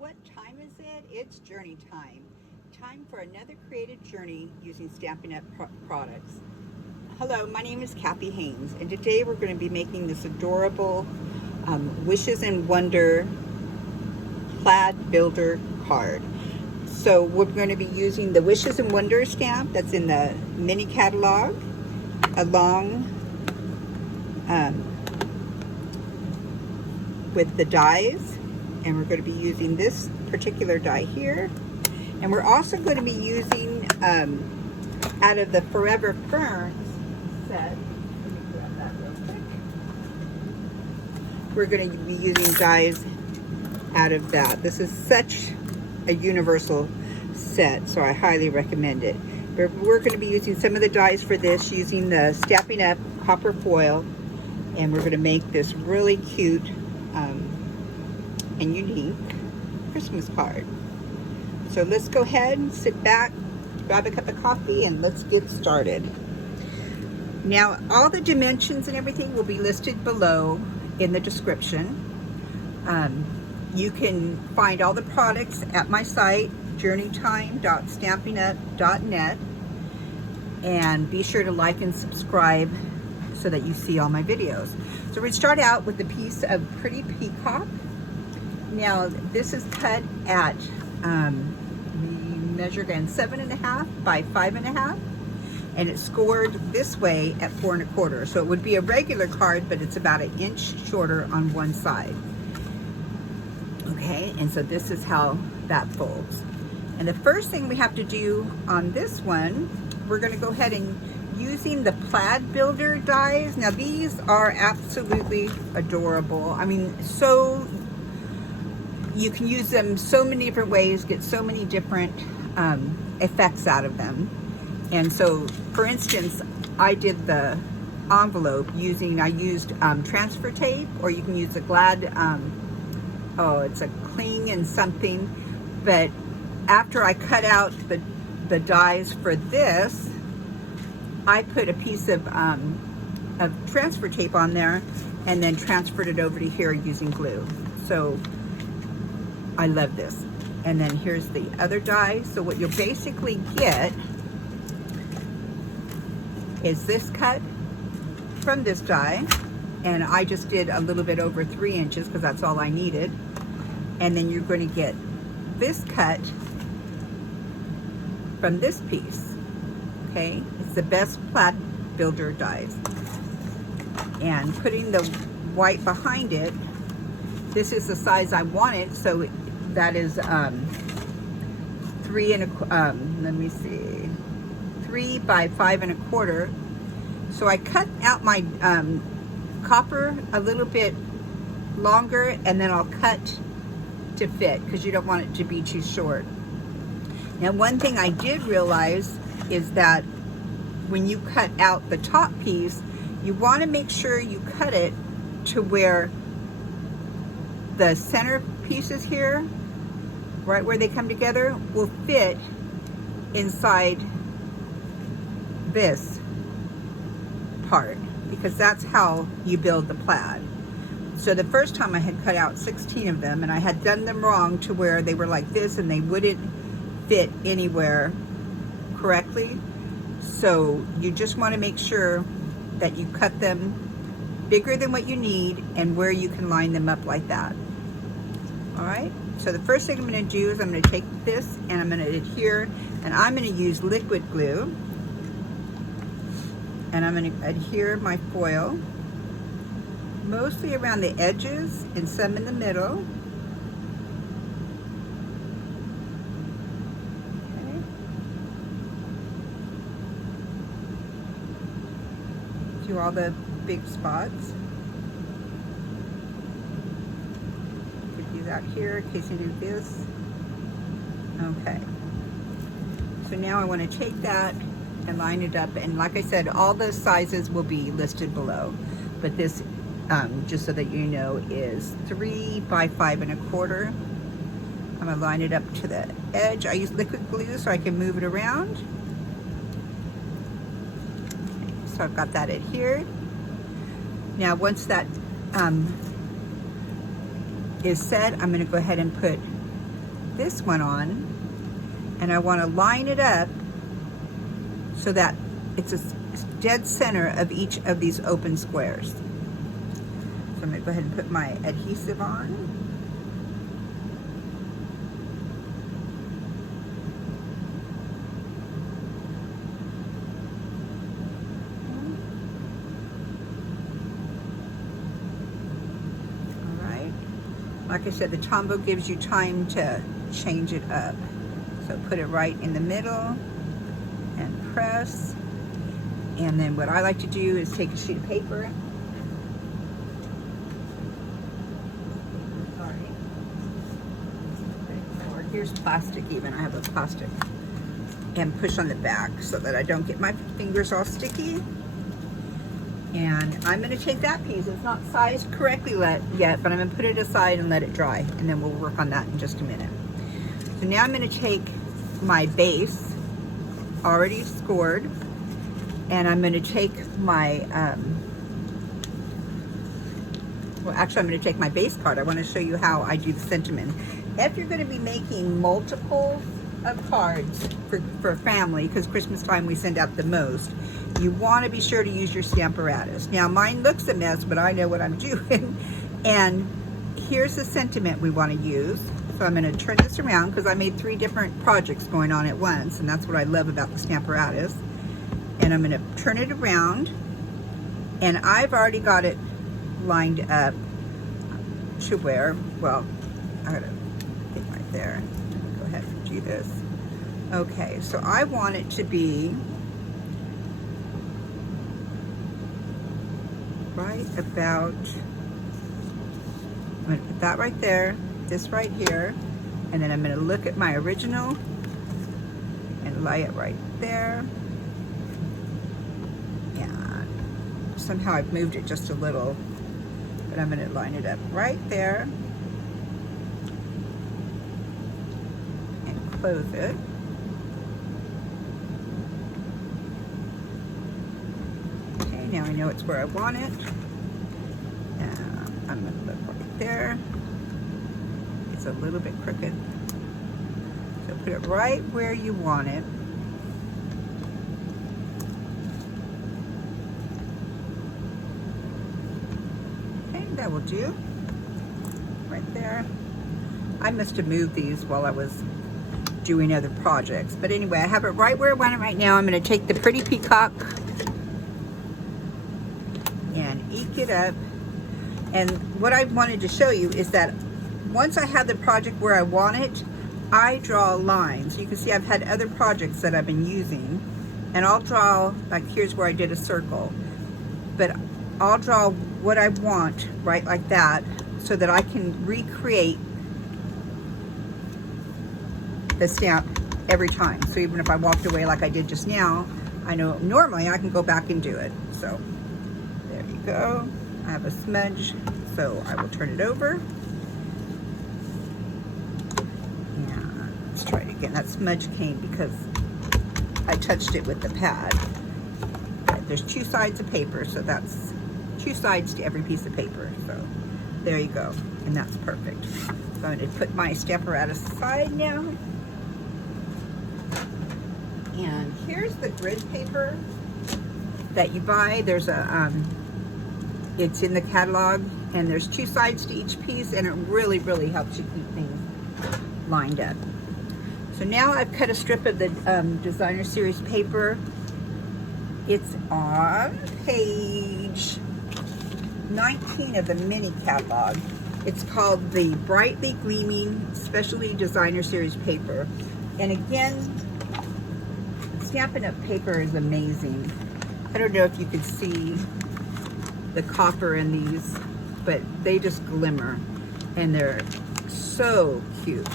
What time is it? It's journey time. Time for another creative journey using Stampin' Up! Products. Hello, my name is Kathy Haynes, and today we're going to be making this adorable Wishes and Wonder Plaid Builder card. So we're going to be using the Wishes and Wonder stamp that's in the mini catalog, along with the dies, and we're going to be using this particular die here, and we're also going to be using out of the Forever Ferns set. Let me grab that real quick. We're going to be using dies out of that. This is such a universal set, so I highly recommend it. We're going to be using some of the dies for this using the Stampin' Up! Copper foil, and we're going to make this really cute and unique Christmas card. So let's go ahead and sit back, grab a cup of coffee, and let's get started. Now, all the dimensions and everything will be listed below in the description. You can find all the products at my site, journeytime.stampinup.net, and be sure to like and subscribe so that you see all my videos. So we start out with a piece of pretty peacock. Now this is cut at, we measured in 7.5 by 5.5, and it's scored this way at 4 1/4. So it would be a regular card, but it's about 1 inch shorter on one side. Okay, and so this is how that folds. And the first thing we have to do on this one, we're going to go ahead and using the Plaid Builder dies. Now these are absolutely adorable. I mean, so you can use them so many different ways, get so many different effects out of them. And so, for instance, I did the envelope I used transfer tape, or you can use a Glad, it's a cling and something. But after I cut out the dies for this, I put a piece of transfer tape on there and then transferred it over to here using glue. So I love this. And then here's the other die. So what you'll basically get is this cut from this die, and I just did a little bit over 3 inches because that's all I needed. And then you're going to get this cut from this piece. Okay, it's the best Plaid Builder dies. And putting the white behind it, this is the size I want it, so that is 3 by 5 1/4. So I cut out my copper a little bit longer, and then I'll cut to fit because you don't want it to be too short. Now, one thing I did realize is that when you cut out the top piece, you want to make sure you cut it to where the center pieces here, right where they come together, will fit inside this part, because that's how you build the plaid. So the first time I had cut out 16 of them, and I had done them wrong to where they were like this and they wouldn't fit anywhere correctly. So you just want to make sure that you cut them bigger than what you need and where you can line them up like that. All right, so the first thing I'm going to do is I'm going to take this and I'm going to adhere, and I'm going to use liquid glue, and I'm going to adhere my foil mostly around the edges and some in the middle. To all the big spots. Could do that here in case you do this. Okay. So now I want to take that and line it up, and like I said, all the sizes will be listed below, but this, just so that you know, is 3 by 5 1/4. I'm going to line it up to the edge. I use liquid glue so I can move it around. So I've got that adhered. Now once that is set, I'm going to go ahead and put this one on, and I want to line it up so that it's a dead center of each of these open squares. So I'm going to go ahead and put my adhesive on. Like I said, the Tombow gives you time to change it up. So put it right in the middle and press. And then what I like to do is take a sheet of paper. Sorry. Or here's plastic even. I have a plastic. And push on the back so that I don't get my fingers all sticky. And I'm going to take that piece. It's not sized correctly yet, but I'm going to put it aside and let it dry. And then we'll work on that in just a minute. So now I'm going to take my base, already scored, and I'm going to take my, well actually I'm going to take my base card. I want to show you how I do the sentiment. If you're going to be making multiples of cards for family, because Christmas time we send out the most, you want to be sure to use your Stamparatus. Now mine looks a mess, but I know what I'm doing. And here's the sentiment we want to use. So I'm going to turn this around because I made 3 different projects going on at once, and that's what I love about the Stamparatus. And I'm going to turn it around, and I've already got it lined up to where, well, I got to get right there. Go ahead and do this. Okay, so I want it to be right about, I'm going to put that right there, this right here, and then I'm going to look at my original and lay it right there. And somehow I've moved it just a little, but I'm going to line it up right there and close it. Now I know it's where I want it. And I'm going to look right there. It's a little bit crooked. So put it right where you want it. Okay, that will do. Right there. I must have moved these while I was doing other projects. But anyway, I have it right where I want it right now. I'm going to take the pretty peacock and eke it up. And what I wanted to show you is that once I have the project where I want it, I draw lines. You can see I've had other projects that I've been using, and I'll draw, like here's where I did a circle, but I'll draw what I want right like that so that I can recreate the stamp every time. So even if I walked away like I did just now, I know normally I can go back and do it. So there you go. I have a smudge, so I will turn it over. And let's try it again. That smudge came because I touched it with the pad. But there's 2 sides of paper, so that's 2 sides to every piece of paper. So there you go, and that's perfect. So I'm going to put my Stamparatus aside now. And here's the grid paper that you buy. There's a it's in the catalog, and there's 2 sides to each piece, and it really helps you keep things lined up. So now I've cut a strip of the designer series paper. It's on page 19 of the mini catalog. It's called the Brightly Gleaming Specialty Designer Series paper. And again, Stampin' Up! Paper is amazing. I don't know if you can see the copper in these, but they just glimmer, and they're so cute.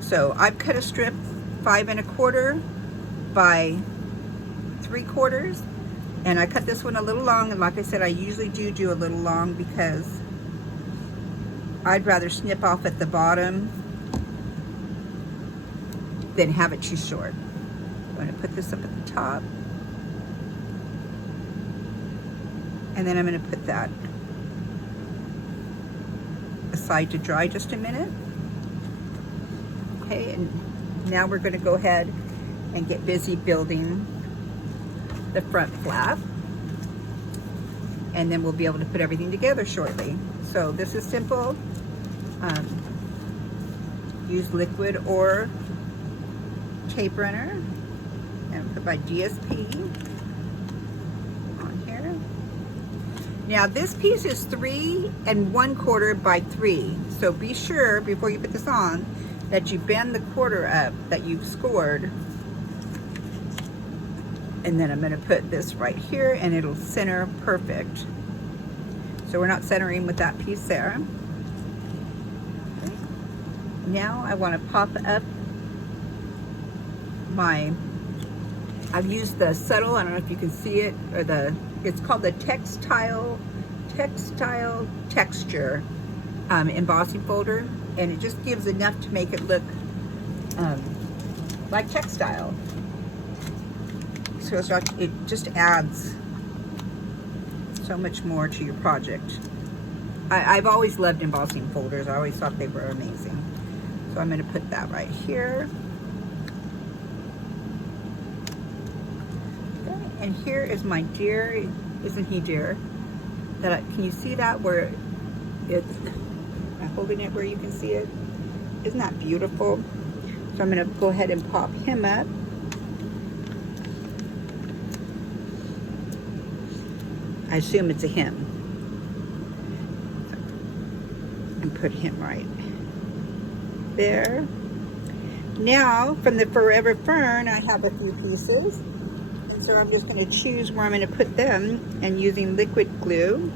So I've cut a strip 5 1/4 by 3/4, and I cut this one a little long, and like I said, I usually do a little long because I'd rather snip off at the bottom than have it too short. I'm going to put this up at the top, and then I'm going to put that aside to dry just a minute. Okay, and now we're going to go ahead and get busy building the front flap, and then we'll be able to put everything together shortly. So this is simple. Use liquid or tape runner, and put my GSP on here. Now this piece is 3 1/4 by 3, so be sure before you put this on that you bend the quarter up that you've scored. And then I'm going to put this right here, and it'll center perfect. So we're not centering with that piece there. Okay. Now I want to pop up I've used the subtle, I don't know if you can see it, or it's called the Textile Texture embossing folder, and it just gives enough to make it look like textile. So it just adds so much more to your project. I've always loved embossing folders. I always thought they were amazing. So I'm going to put that right here. Okay. And here is my deer. Isn't he dear? Can you see that where I'm holding it where you can see it? Isn't that beautiful? So I'm going to go ahead and pop him up. I assume it's a him. And put him right there. Now, from the Forever Fern, I have a few pieces. And so I'm just going to choose where I'm going to put them, and using liquid glue,